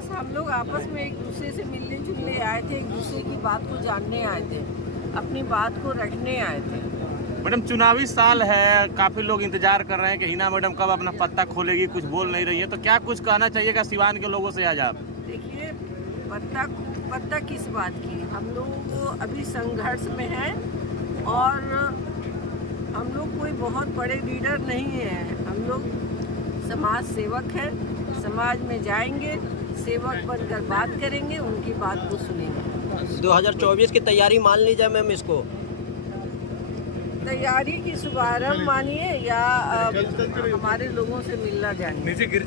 बस हम लोग आपस में एक दूसरे से मिलने जुलने आए थे, एक दूसरे की बात को जानने आए थे, अपनी बात को रखने आए थे। मैडम चुनावी साल है, काफी लोग इंतजार कर रहे हैं कि हिना मैडम कब अपना पत्ता खोलेगी, कुछ बोल नहीं रही है, तो क्या कुछ कहना चाहिएगा सिवान के लोगों से आज आप? देखिए, पत्ता किस बात की, हम लोग अभी संघर्ष में हैं और हम लोग कोई बहुत बड़े लीडर नहीं हैं। हम लोग समाज सेवक हैं, समाज में जाएंगे, सेवक बनकर बात करेंगे, उनकी बात को सुनेंगे। 2024 की तैयारी मान ली जाए मैम इसको? तैयारी की शुभारंभ मानिए या हमारे लोगों से मिलना जानिए।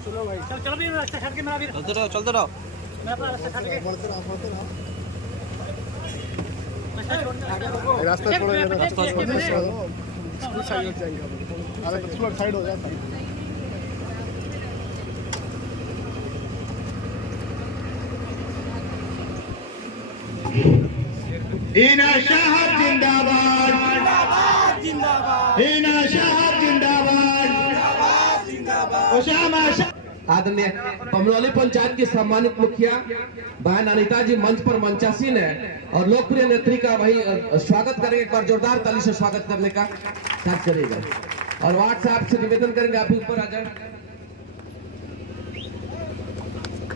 चलो भाई, चलते रहो। रास्ता साइड हो जाता है। हिना शाह जिंदाबाद, हिना शाह जिंदाबाद, ओसामा शाह। आदरणीय पमलौली पंचायत की सम्मानित मुखिया बहन अनिता जी मंच पर मंचासीन है और लोकप्रिय नेत्री का वही स्वागत करेंगे। एक बार जोरदार ताली से स्वागत करने का कार्य करेगा और वार्ड साहब से निवेदन करेंगे, आप ऊपर आ जाए।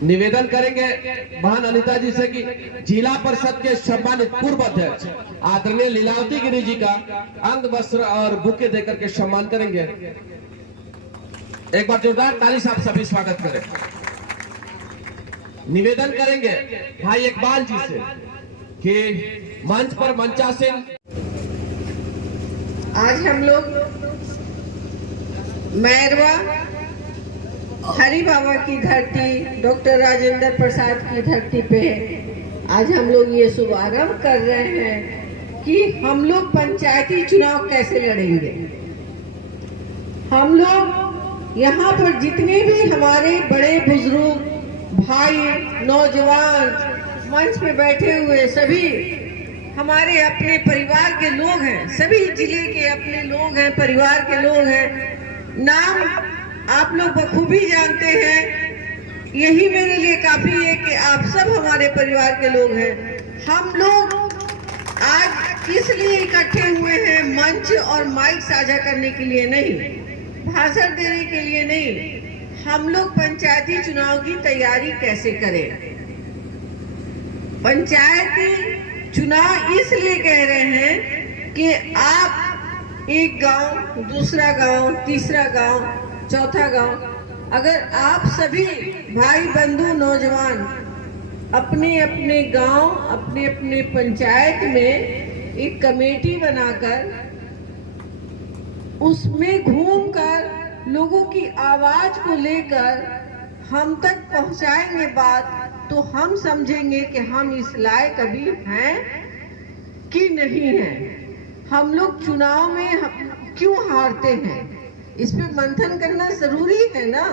निवेदन करेंगे बहन अनिता जी से कि जिला परिषद के सम्मानित पूर्व अध्यक्ष आदरणीय लीलावती गिरी जी का अंग वस्त्र और बुके देकर के सम्मान करेंगे। एक बार जोरदार ताली से आप सभी स्वागत करें। निवेदन करेंगे भाई इकबाल जी से कि मंच पर मंचासीन। आज हम लोग मैरवा हरि बाबा की धरती, डॉक्टर राजेंद्र प्रसाद की धरती पे आज हम लोग ये शुभारंभ कर रहे हैं कि हम लोग पंचायती चुनाव कैसे लड़ेंगे। हम लोग यहाँ पर जितने भी हमारे बड़े बुजुर्ग भाई, नौजवान मंच पे बैठे हुए सभी हमारे अपने परिवार के लोग हैं, सभी जिले के अपने लोग हैं, परिवार के लोग हैं। नाम आप लोग बखूबी जानते हैं। यही मेरे लिए काफी है कि आप सब हमारे परिवार के लोग हैं। हम लोग आज किस लिए इकट्ठे हुए हैं? मंच और माइक साझा करने के लिए नहीं। भाषण देने के लिए नहीं, हम लोग पंचायती चुनाव की तैयारी कैसे करें। पंचायती चुनाव इसलिए कह रहे हैं कि आप एक गांव, दूसरा गांव, तीसरा गांव, चौथा गांव, अगर आप सभी भाई बंधु नौजवान अपने अपने गांव, अपने अपने पंचायत में एक कमेटी बनाकर उसमें घूमकर लोगों की आवाज को लेकर हम तक पहुंचाएंगे बात, तो हम समझेंगे कि हम इस लायक अभी हैं कि नहीं हैं। हम लोग चुनाव में क्यों हारते हैं, इस पे मंथन करना जरूरी है ना।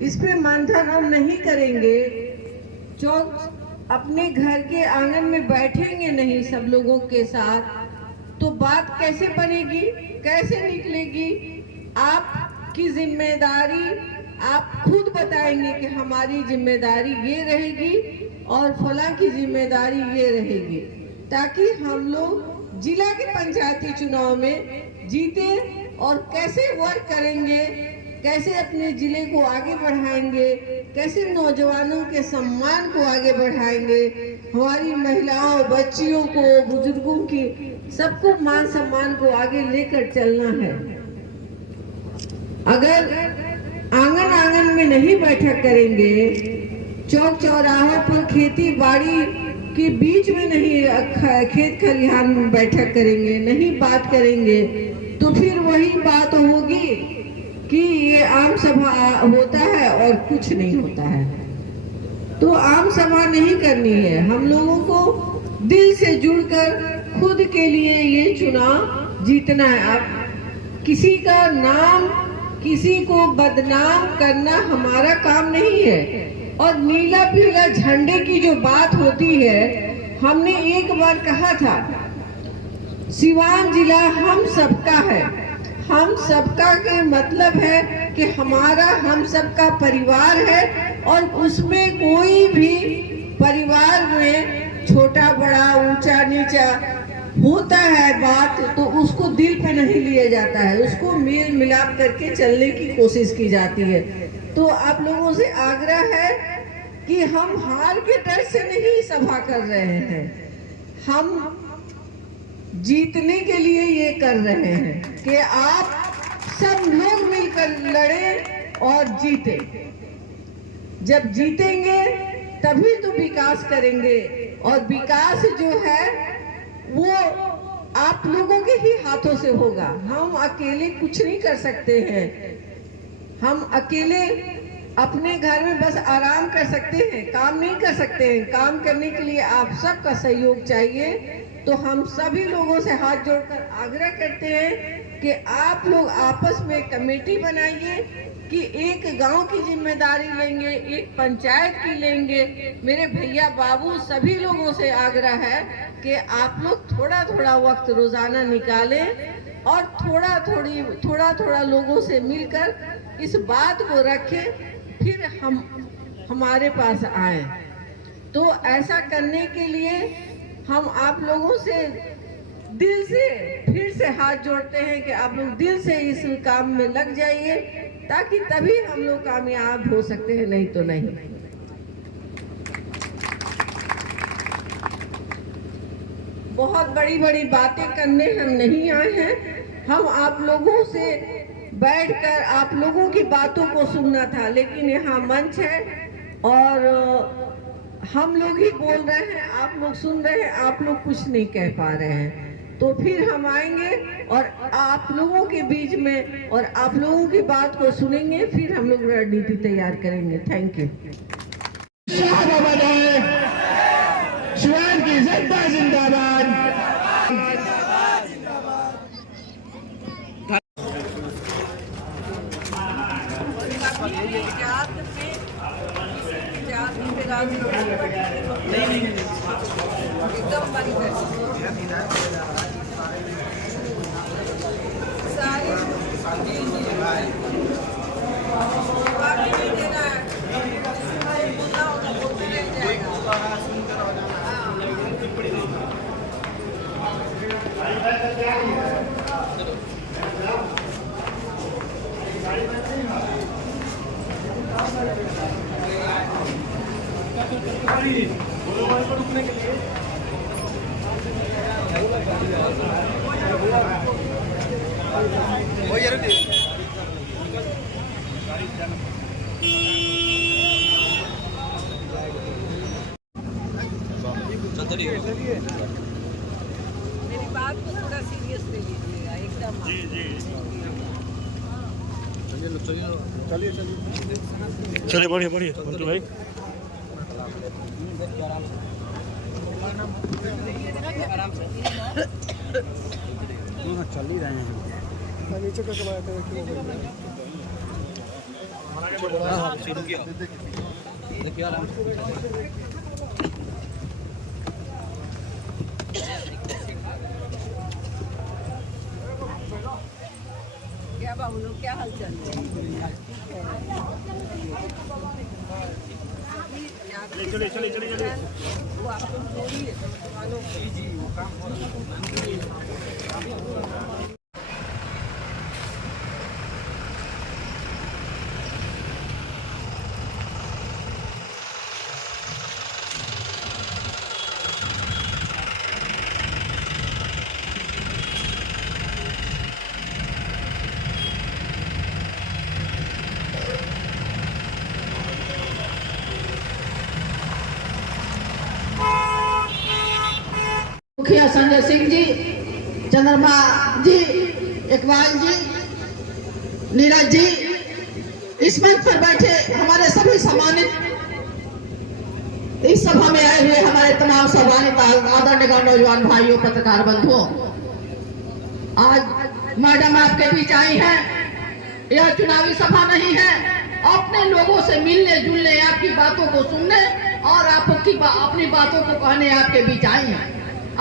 इस पे मंथन हम नहीं करेंगे, चौक अपने घर के आंगन में बैठेंगे नहीं सब लोगों के साथ, तो बात कैसे बनेगी, कैसे निकलेगी। आपकी जिम्मेदारी आप खुद बताएंगे कि हमारी जिम्मेदारी ये रहेगी और फला की जिम्मेदारी ये रहेगी, ताकि हम लोग जिला के पंचायती चुनाव में जीते। और कैसे वर्क करेंगे, कैसे अपने जिले को आगे बढ़ाएंगे, कैसे नौजवानों के सम्मान को आगे बढ़ाएंगे, हमारी महिलाओं, बच्चियों को, बुजुर्गों की सबको मान सम्मान को आगे लेकर चलना है। अगर आंगन आंगन में नहीं बैठक करेंगे, चौक चौराहों पर खेती बाड़ी के बीच में नहीं, खेत खलिहान में बैठक करेंगे, नहीं बात करेंगे, तो फिर वही बात होगी कि ये आम सभा होता है और कुछ नहीं होता है। तो आम सभा नहीं करनी है, हम लोगों को दिल से जुड़कर खुद के लिए ये चुनाव जीतना है। अब किसी का नाम, किसी को बदनाम करना हमारा काम नहीं है। और नीला पीला झंडे की जो बात होती है, हमने एक बार कहा था, सिवान जिला हम सबका है। हम सबका के मतलब है कि हमारा हम सबका परिवार है, और उसमें कोई भी परिवार में छोटा बड़ा, ऊंचा नीचा होता है बात, तो उसको दिल पे नहीं लिया जाता है, उसको मेल मिलाप करके चलने की कोशिश की जाती है। तो आप लोगों से आग्रह है कि हम हार के डर से नहीं सभा कर रहे हैं, हम जीतने के लिए ये कर रहे हैं कि आप सब लोग मिलकर लड़ें और जीते। जब जीतेंगे तभी तो विकास करेंगे, और विकास जो है वो आप लोगों के ही हाथों से होगा। हम अकेले कुछ नहीं कर सकते हैं, हम अकेले अपने घर में बस आराम कर सकते हैं, काम नहीं कर सकते हैं। काम करने के लिए आप सबका सहयोग चाहिए। तो हम सभी लोगों से हाथ जोड़कर आग्रह करते हैं कि आप लोग आपस में कमेटी बनाइए कि एक गांव की जिम्मेदारी लेंगे, एक पंचायत की लेंगे। मेरे भैया बाबू सभी लोगों से आग्रह है कि आप लोग थोड़ा थोड़ा वक्त रोजाना निकालें और थोड़ा थोड़ा लोगों से मिलकर इस बात को रखें, फिर हम हमारे पास आए। तो ऐसा करने के लिए हम आप लोगों से दिल से फिर से हाथ जोड़ते हैं कि आप लोग दिल से इस काम में लग जाइए, ताकि तभी हम लोग कामयाब हो सकते हैं, नहीं तो नहीं। बहुत बड़ी बड़ी बातें करने हम नहीं आए हैं, हम आप लोगों से बैठकर आप लोगों की बातों को सुनना था। लेकिन यहाँ मंच है और हम लोग ही बोल रहे हैं, आप लोग सुन रहे हैं, आप लोग कुछ नहीं कह पा रहे हैं। तो फिर हम आएंगे और आप लोगों के बीच में और आप लोगों की बात को सुनेंगे, फिर हम लोग रणनीति तैयार करेंगे। Thank you. सिवान की जनता जिंदाबाद। मेरी बात को थोड़ा सीरियस ले लीजिएगा एकदम। चलिए बढ़िया बढ़िया मंटू भाई। चल ही रहे हैं। देखिए आराम से। क्या बाबू लोग, क्या हाल चाल है? चलिए चलिए चलिए चलिए। वो आपको थोड़ी वालों जी वो काम मुखिया संजय सिंह जी, चंद्रमा जी, इकबाल जी, नीरज जी, इस मंच पर बैठे हमारे सभी सम्मानित, इस सभा में आए हुए हमारे तमाम सम्मानित आदरणीय नौजवान भाइयों, पत्रकार बंधुओं, आज मैडम आपके बीच आई हैं। यह चुनावी सभा नहीं है, अपने लोगों से मिलने जुलने, आपकी बातों को सुनने और आपकी अपनी बातों को कहने आपके बीच आई हैं।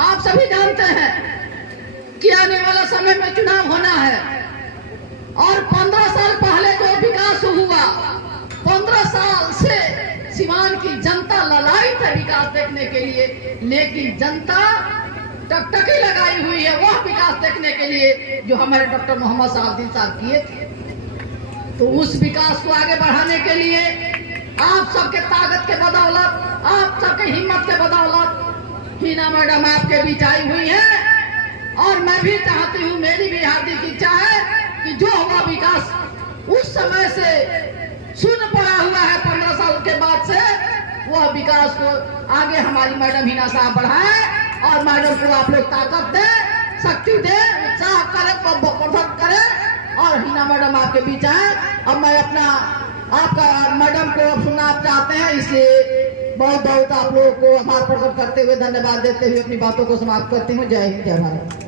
आप सभी जानते हैं कि आने वाला समय में चुनाव होना है और 15 साल पहले जो विकास हुआ, 15 साल से सिवान की जनता ललाई है विकास देखने के लिए, लेकिन जनता टकटकी लगाई हुई है वह विकास देखने के लिए जो हमारे डॉक्टर मोहम्मद साहब किए थे। तो उस विकास को आगे बढ़ाने के लिए आप सबके ताकत के बदौलत, आप सबके हिम्मत के बदौलत हिना मैडम आपके बीच आई हुई है और मैं भी चाहती हूँ, मेरी भी हार्दिक इच्छा है कि जो हुआ विकास उस समय से शून्य पड़ा हुआ है 15 साल के बाद से, वह विकास को आगे हमारी मैडम हिना साहब बढ़ाए और मैडम को आप लोग ताकत दे, शक्ति दे, उत्साह करे, प्रोत्साहन करे और हिना मैडम आपके बीच आए। अब मैं अपना आपका मैडम को अब सुनना चाहते हैं, इसलिए बहुत बहुत आप लोगों को आभार प्रकट करते हुए, धन्यवाद देते हुए अपनी बातों को समाप्त करती हूँ। जय हिंद, जय भारत।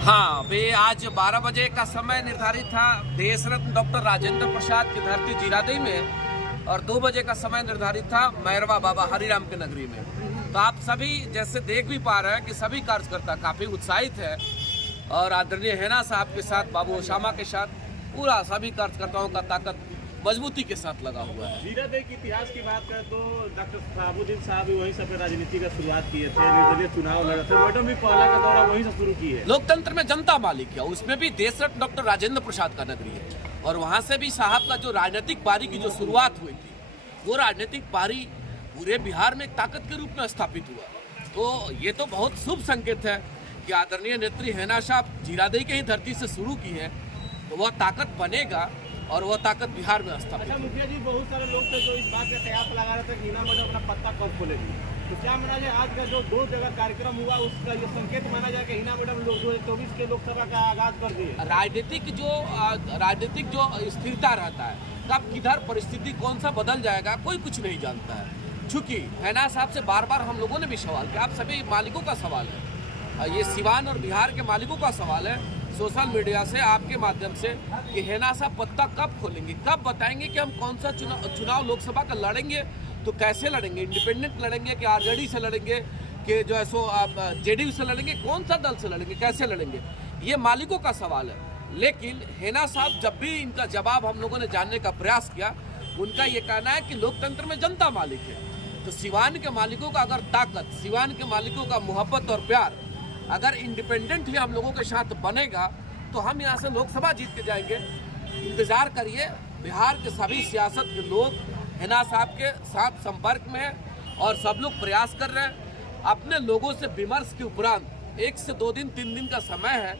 हाँ, अभी आज 12 बजे का समय निर्धारित था देश रत्न डॉक्टर राजेंद्र प्रसाद की धरती जीरादेई में, और 2 बजे का समय निर्धारित था मैरवा बाबा हरिराम के नगरी में। तो आप सभी जैसे देख भी पा रहे हैं कि सभी कार्यकर्ता काफी उत्साहित है और आदरणीय हेना साहब के साथ, बाबू ओसामा के साथ पूरा सभी कार्यकर्ताओं का ताकत मजबूती के साथ लगा हुआ है। जीरादेई के इतिहास की बात करें तो डॉक्टर शहाबुद्दीन साहब भी वहीं से राजनीति का शुरुआत किए थे, निर्दलीय चुनाव लड़े थे, मैडम भी पहला का दौरा वहीं से शुरू की है। लोकतंत्र में जनता मालिक है, उसमें भी देश रत्न डॉक्टर राजेंद्र प्रसाद का नगरी है और वहाँ से भी साहब का जो राजनीतिक पारी की जो शुरुआत हुई थी, वो राजनीतिक पारी पूरे बिहार में एक ताकत के रूप में स्थापित हुआ। तो ये तो बहुत शुभ संकेत है कि आदरणीय नेत्री हेना साहब जीरादेई के ही धरती से शुरू की है, तो वह ताकत बनेगा और वह ताकत बिहार में स्थापित। अच्छा मुखिया जी, बहुत सारे लोग थे जो इस बात का कयास लगा रहे थे कि हिना मैडम अपना पत्ता कब खोलेगी, तो क्या माना जाए आज का जो 2 जगह कार्यक्रम हुआ उसका ये संकेत माना जाए कि हिना मैडम 2024 के लोकसभा का आगाज कर दिए? राजनीतिक जो स्थिरता रहता है, कब किधर परिस्थिति कौन सा बदल जाएगा कोई कुछ नहीं जानता है। चूंकि हेना साहब से बार बार हम लोगों ने भी सवाल किया, आप सभी मालिकों का सवाल है, ये सिवान और बिहार के मालिकों का सवाल है सोशल मीडिया से, आपके माध्यम से, कि हेना साहब पत्ता कब खोलेंगे, कब बताएंगे कि हम कौन सा चुनाव लोकसभा का लड़ेंगे, तो कैसे लड़ेंगे, इंडिपेंडेंट लड़ेंगे कि आरजेडी से लड़ेंगे कि जो है सो जेडीयू से लड़ेंगे, कौन सा दल से लड़ेंगे, कैसे लड़ेंगे, ये मालिकों का सवाल है। लेकिन हेना साहब जब भी इनका जवाब हम लोगों ने जानने का प्रयास किया, उनका ये कहना है कि लोकतंत्र में जनता मालिक है। तो सिवान के मालिकों का अगर ताकत, सिवान के मालिकों का मोहब्बत और प्यार अगर इंडिपेंडेंट ही हम लोगों के साथ बनेगा, तो हम यहाँ से लोकसभा जीत के जाएंगे। इंतजार करिए। बिहार के सभी सियासत के लोग हिना साहब के साथ संपर्क में हैं और सब लोग प्रयास कर रहे हैं। अपने लोगों से विमर्श के उपरांत 1 से 2 दिन 3 दिन का समय है।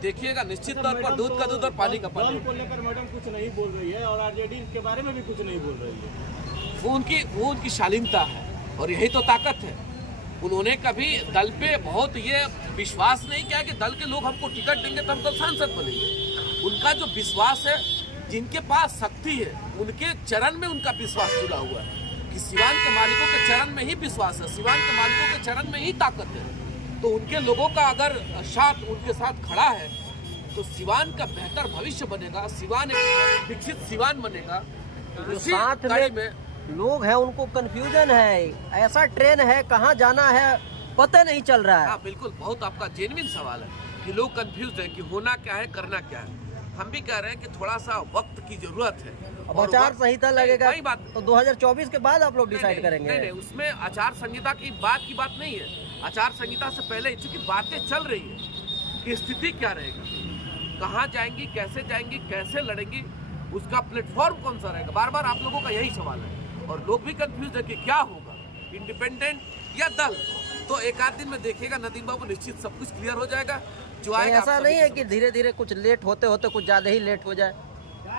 देखिएगा, निश्चित तौर पर दूध का दूध और पानी का पानी। दल को लेकर मैडम कुछ नहीं बोल रही है और आरजेडी के बारे में भी कुछ नहीं बोल रही है। वो उनकी शालीनता है और यही तो ताकत है। उन्होंने कभी दल पे बहुत ये विश्वास नहीं किया कि दल के लोग हमको टिकट देंगे तो हम कल सांसद बनेंगे। उनका जो विश्वास है, जिनके पास शक्ति है उनके चरण में उनका विश्वास जुड़ा हुआ है कि सिवान के मालिकों के चरण में ही विश्वास है, सिवान के मालिकों के चरण में ही ताकत है। तो उनके लोगों का अगर साथ उनके साथ खड़ा है तो सिवान का बेहतर भविष्य बनेगा, सिवान एक विकसित सिवान बनेगा। जो साथ में लोग हैं उनको कंफ्यूजन है, ऐसा ट्रेन है कहाँ जाना है पता नहीं चल रहा है। हाँ बिल्कुल, बहुत आपका जेन्युइन सवाल है कि लोग कंफ्यूज है कि होना क्या है करना क्या है। हम भी कह रहे हैं कि थोड़ा सा वक्त की जरूरत है। अब आचार संहिता लगेगा बात तो 2024 के बाद आप लोग डिसाइड करेंगे। नहीं, उसमें आचार संहिता की बात नहीं है। आचार संहिता से पहले चूंकि बातें चल रही है कि स्थिति क्या रहेगी, कहाँ जाएंगी, कैसे लड़ेंगी, उसका प्लेटफॉर्म कौन सा रहेगा। बार बार आप लोगों का यही सवाल है और लोग भी कंफ्यूज है कि क्या होगा, इंडिपेंडेंट या दल। तो एक आध दिन में देखिएगा नदीम बाबू, निश्चित सब कुछ क्लियर हो जाएगा। जो आएगा ऐसा नहीं है कि धीरे धीरे कुछ लेट होते होते कुछ ज्यादा ही लेट हो जाए,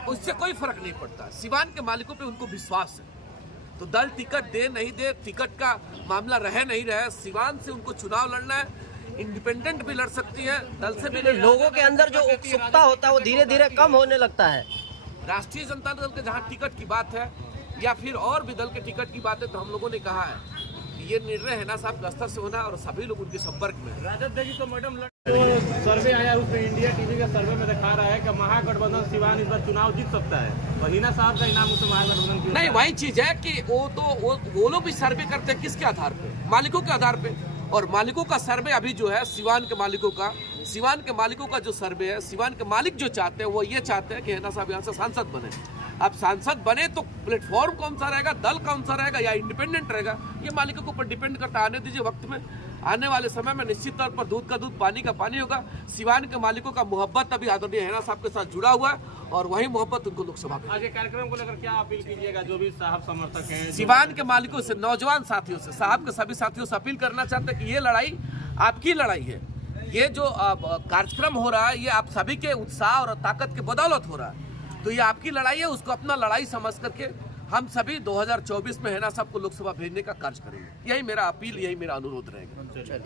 उससे कोई फर्क नहीं पड़ता। सिवान के मालिकों पे उनको विश्वास है, तो दल टिकट दे नहीं दे, टिकट का मामला रहे नहीं रहे, सिवान से उनको चुनाव लड़ना है। इंडिपेंडेंट भी लड़ सकती है, दल से भी लोगों के अंदर जो उत्सुकता होता है वो धीरे धीरे कम होने लगता है। राष्ट्रीय जनता दल के जहाँ टिकट की बात है या फिर और भी दल के टिकट की बात है, तो हम लोगों ने कहा है कि ये निर्णय हिना साहब के स्तर से होना है और सभी लोग उनके संपर्क में हैं। राजद देगी तो मैडम जो सर्वे आया उसमें इंडिया टीवी का सर्वे में दिखा रहा है कि महागठबंधन सिवान इस बार चुनाव जीत सकता है और हिना साहब का इनाम उसे महागठबंधन की। नहीं, वही चीज है कि वो लोग भी सर्वे करते हैं किसके आधार पे, मालिकों के आधार पे। और मालिकों का सर्वे अभी जो है सिवान के मालिकों का जो सर्वे है, सिवान के मालिक जो चाहते हैं वो ये चाहते हैं कि हिना साहब यहाँ से सांसद बने। अब सांसद बने तो प्लेटफॉर्म कौन सा रहेगा, दल कौन सा रहेगा या इंडिपेंडेंट रहेगा, ये मालिकों के ऊपर डिपेंड करता है। आने दीजिए, वक्त में आने वाले समय में निश्चित तौर पर दूध का दूध पानी का पानी होगा। सिवान के मालिकों का मोहब्बत अभी आदरणीय हिना साहब के साथ जुड़ा हुआ है और वही मोहब्बत उनको लोकसभा में। आज के कार्यक्रम को लेकर क्या अपील कीजिएगा जो भी साहब समर्थक हैं? सिवान के मालिकों से, नौजवान साथियों से, साहब के सभी साथियों से अपील करना चाहते हैं कि ये लड़ाई आपकी लड़ाई है। ये जो कार्यक्रम हो रहा है ये आप सभी के उत्साह और ताकत के बदौलत हो रहा है, तो ये आपकी लड़ाई है। उसको अपना लड़ाई समझ करके हम सभी 2024 में हिना साहब को लोकसभा भेजने का कार्य करेंगे। यही मेरा अपील, यही मेरा अनुरोध रहेगा। चलिए।